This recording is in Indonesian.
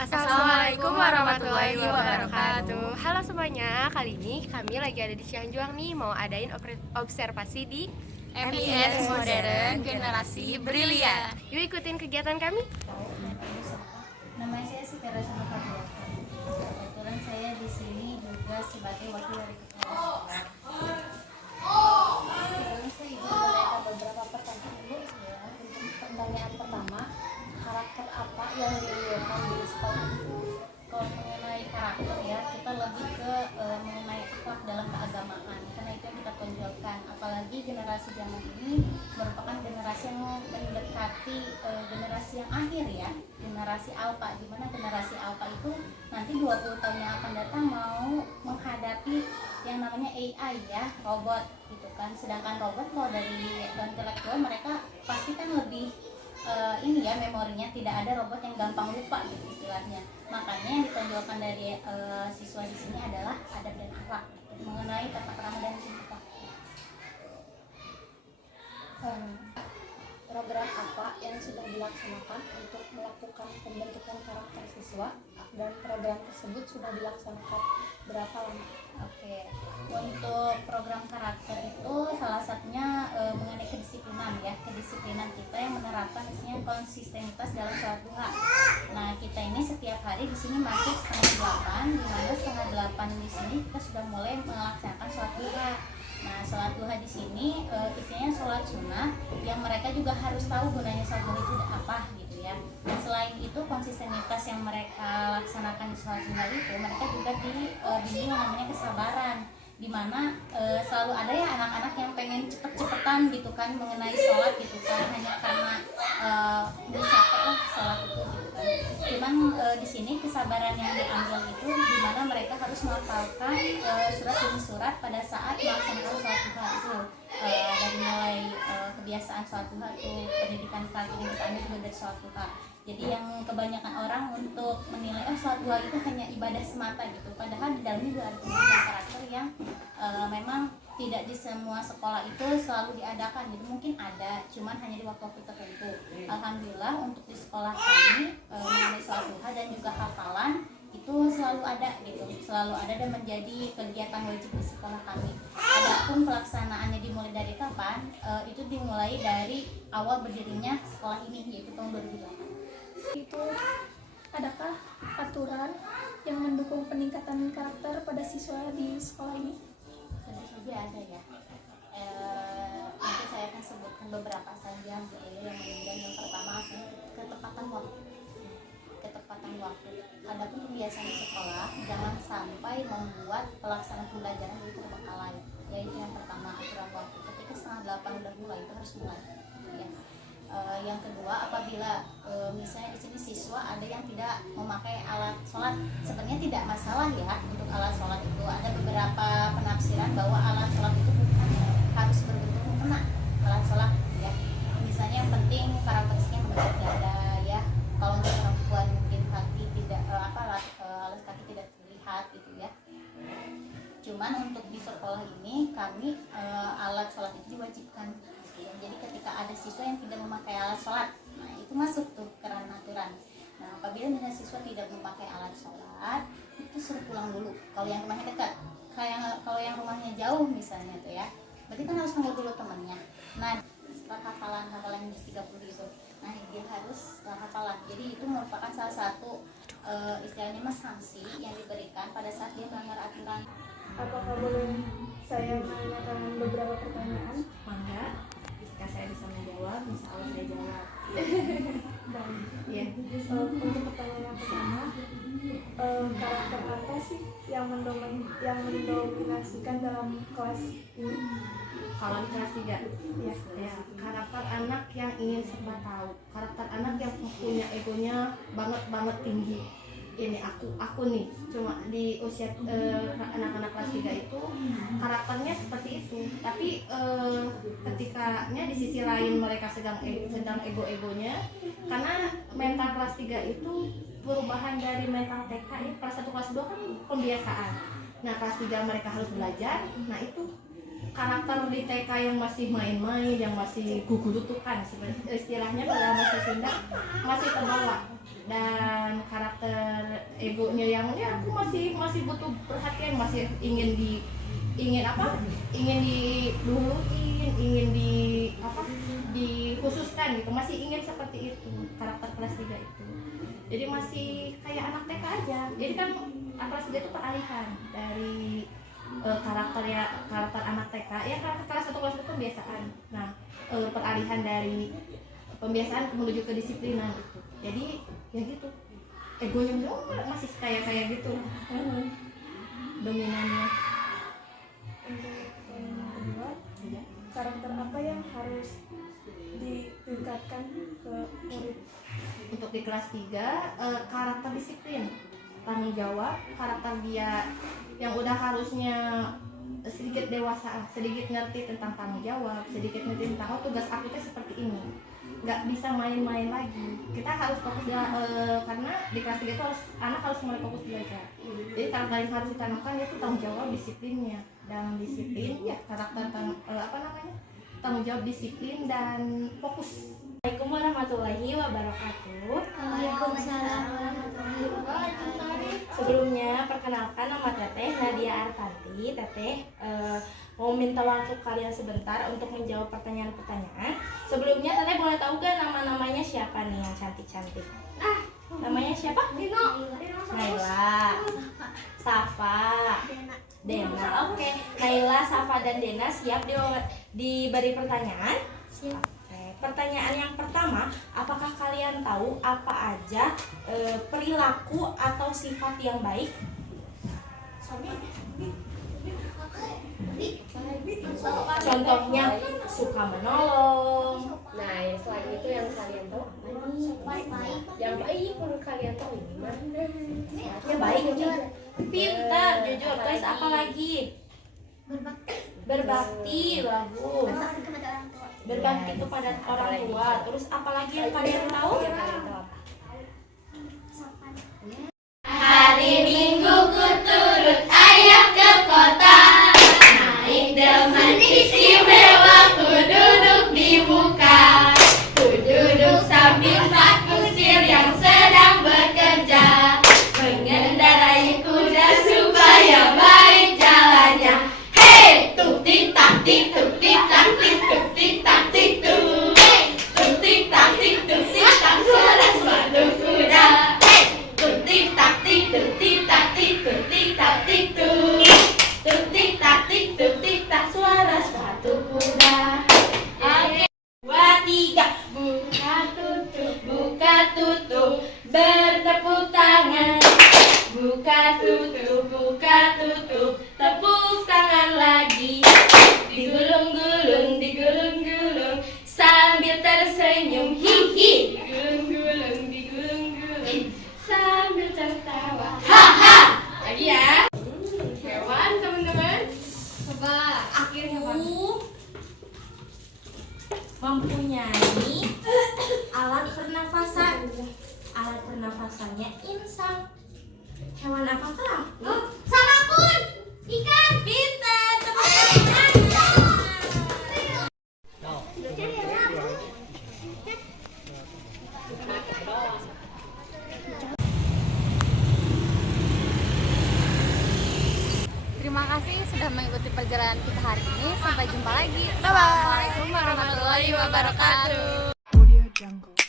Assalamualaikum warahmatullahi wabarakatuh. Halo semuanya, kali ini kami lagi ada di Cianjuang nih, mau adain observasi di FIS Modern Generasi Brilian. Yuk ikutin kegiatan kami. Nama saya Siti Rasana Fadila. Kebetulan saya di sini juga sebagai wakil dari kepala sekolah. Sebelum saya izin menanyakan beberapa pertanyaan dulu ya. Untuk pertanyaan pertama, karakter apa yang diunggulkan di sekolah itu? Kalau mengenai karakter ya, kita lebih ke mengenai akhlak dalam keagamaan, karena itu yang kita tonjolkan. Apalagi generasi zaman ini merupakan generasi yang mendekati generasi yang akhir ya, generasi alpha, di mana generasi alpha itu nanti 20 tahun yang akan datang mau menghadapi yang namanya AI ya, robot gitu kan. Sedangkan robot kalau dari intelektual mereka pasti kan lebih ini ya, memorinya tidak ada robot yang gampang lupa gitu istilahnya. Makanya yang ditonjolkan dari siswa di sini adalah adab dan akhlak gitu, mengenai tata krama dan etika. Program apa yang sudah dilaksanakan untuk melakukan pembentukan karakter siswa, dan program tersebut sudah dilaksanakan berapa lama? Oke, untuk program karakter itu salah satunya mengenai kedisiplinan ya, kedisiplinan kita yang menerapkan isinya konsistenitas dalam sholat duha. Nah, kita ini setiap hari di sini masuk 7:30, di mana 7:30 di sini kita sudah mulai melaksanakan sholat duha. Nah, sholat duha di sini isinya sholat sunnah yang mereka juga harus tahu gunanya sholat duha itu apa gitu ya. Dan selain itu konsistenitas yang mereka laksanakan di sholat duha itu, mereka juga dibimbing namanya kesabaran, dimana selalu ada ya anak-anak yang pengen cepet-cepetan gitu kan mengenai sholat gitu kan, hanya karena udah capek lah sholat itu gitu kan. Cuman di sini kesabaran yang diambil itu dimana mereka harus menghafalkan surat demi surat pada saat melaksanakan sholat duha itu. Dari mulai kebiasaan sholat duha itu, pendidikan kali ini kita ambil juga dari sholat duha. Jadi yang kebanyakan orang untuk menilai sholat duha itu hanya ibadah semata gitu, padahal di dalamnya juga ada pendidikan karakter yang memang tidak di semua sekolah itu selalu diadakan gitu, mungkin ada, cuman hanya di waktu-waktu tertentu. Alhamdulillah untuk di sekolah kami mengenai sholat duha dan juga hafalan itu selalu ada gitu, selalu ada dan menjadi kegiatan wajib di sekolah kami. Adapun pelaksanaannya dimulai dari kapan? Itu dimulai dari awal berdirinya sekolah ini, yaitu tahun 2008. Itu adakah aturan yang mendukung peningkatan karakter pada siswa di sekolah ini? Tentu saja ada ya. Nanti saya akan sebutkan beberapa saja yang menunjang. Yang pertama ketepatan waktu. Ketepatan waktu. Adapun kebiasaan di sekolah jangan sampai membuat pelaksanaan pembelajaran itu terbengkalai. Yaitu yang pertama aturan waktu. Ketika 7:30 udah mulai itu harus mulai. Ya. Yang kedua, apabila misalnya di sini siswa ada yang tidak memakai alat sholat, sebenarnya tidak masalah ya untuk alat sholat itu. Ada beberapa penafsiran bahwa alat sholat itu bukan harus berbentuk mukena alat sholat ya. Misalnya yang penting karakteristiknya menghadap dada ya. Kalau untuk perempuan mungkin kaki tidak alas kaki tidak terlihat gitu ya. Cuman untuk di sekolah ini kami alat sholat itu diwajibkan. Jadi ketika ada siswa yang tidak memakai alat sholat, nah itu masuk tuh ke ranah aturan. Nah, apabila dengan siswa tidak memakai alat sholat, itu suruh pulang dulu. Kalau yang rumahnya dekat, kalau yang rumahnya jauh misalnya tuh ya, berarti kan harus nunggu dulu temannya. Nah, setelah hafalan juz 30 itu, nah dia harus setelah hafalan. Jadi itu merupakan salah satu istilahnya sanksi yang diberikan pada saat dia melanggar aturan. Apakah boleh saya menanyakan beberapa pertanyaan? Mangga, jika saya bisa menjawab, insya Allah saya jawab. Ya. Untuk pertanyaan yang pertama, karakter apa sih yang mendominasikan dalam kelas ini? Kalau di kelas 3 ya, karakter anak yang ingin serba tahu, karakter anak yang punya egonya banget tinggi. Ini aku nih, cuma di usia anak-anak kelas 3 itu karakternya seperti itu, tapi ketikanya di sisi lain mereka sedang ego-egonya, karena mental kelas 3 itu perubahan dari mental TK ya. Kelas 1 kelas 2 kan pembiasaan, nah kelas 3 mereka harus belajar, nah itu karakter di TK yang masih main-main, yang masih gugurutukan istilahnya dalam bahasa Sunda masih terbawa, dan karakter egonya yang ya aku masih butuh perhatian, masih ingin diluhurin, ingin dikhususkan gitu, masih ingin seperti itu karakter kelas 3 itu. Jadi masih kayak anak TK aja. Jadi kan kelas 3 itu peralihan dari karakter anak TK ya, karakter kelas 1 kelas 2 pembiasaan. Nah, peralihan dari pembiasaan menuju ke disiplinan itu. Jadi ya gitu, egonya masih kayak gitu dominannya. Untuk yang kedua, karakter apa yang harus ditingkatkan ke murid? Untuk di kelas 3, karakter disiplin, tanggung jawab, karakter dia yang udah harusnya sedikit dewasa, sedikit ngerti tentang tanggung jawab, sedikit ngerti tentang tugas aku tuh seperti ini, nggak bisa main-main lagi. Kita harus fokus karena di kelas 3 itu anak harus mulai fokus belajar. Jadi karakter yang harus ditanamkan itu tanggung jawab, disiplinnya. Dan disiplin ya karakter tanggung jawab, disiplin, dan fokus. Assalamualaikum warahmatullahi wabarakatuh. Waalaikumsalam warahmatullahi wabarakatuh. Sebelumnya perkenalkan, nama Teteh Nadia Artanti. Teteh mau minta waktu kalian sebentar untuk menjawab pertanyaan-pertanyaan. Sebelumnya Teteh boleh tahu gak nama-namanya siapa nih yang cantik-cantik? Namanya siapa? Naila, Safa, Dena. Oke, Naila, Safa, dan Dena siap diberi pertanyaan? Siap. Pertanyaan yang pertama, apakah kalian tahu apa aja perilaku atau sifat yang baik? Contohnya suka menolong. Nah, yang selain itu yang kalian tahu apa nih? Yang baik menurut kalian tahu ini mana? Ya baik, pintar, jujur. Terus apa lagi? Berbakti, bagus. Berbakti kepada orang tua. Terus apa lagi yang kalian tahu? Hari Minggu ku turut ayah ke kota, naik delman istimewa, ku duduk di muka. Ku duduk sambil Pak Kusir yang sedang bekerja, mengendarai kuda supaya baik jalannya. Hei, tuk tik tak tik, tuk tik tak tik, tuk tik tak tik tuk. Tuk tik tak tik, tuk tik tak, suara sepatu kuda. Hei, tuk tik tak tik, tuk tik tak tik, tuk tik tak tik tuk. Tuk tik tak tik, tuk tik tak, suara sepatu kuda. Oke, 2, 3, buka tutup, bertepuk tangan. Buka tutup, tepuk tangan lagi. Digulung-gulung, sambil tersenyum, hihi. Digulung-gulung, sambil tertawa, haha. Lagi ya. Hewan, teman-teman. Coba Mempunyai alat pernafasan. Alat pernafasannya insang. Hewan apakah? Samapun, ikan. Pintar, tepuk tangan. Terima kasih sudah mengikuti perjalanan kita hari ini. Sampai jumpa lagi. Assalamualaikum warahmatullahi wabarakatuh. Audio Jungle.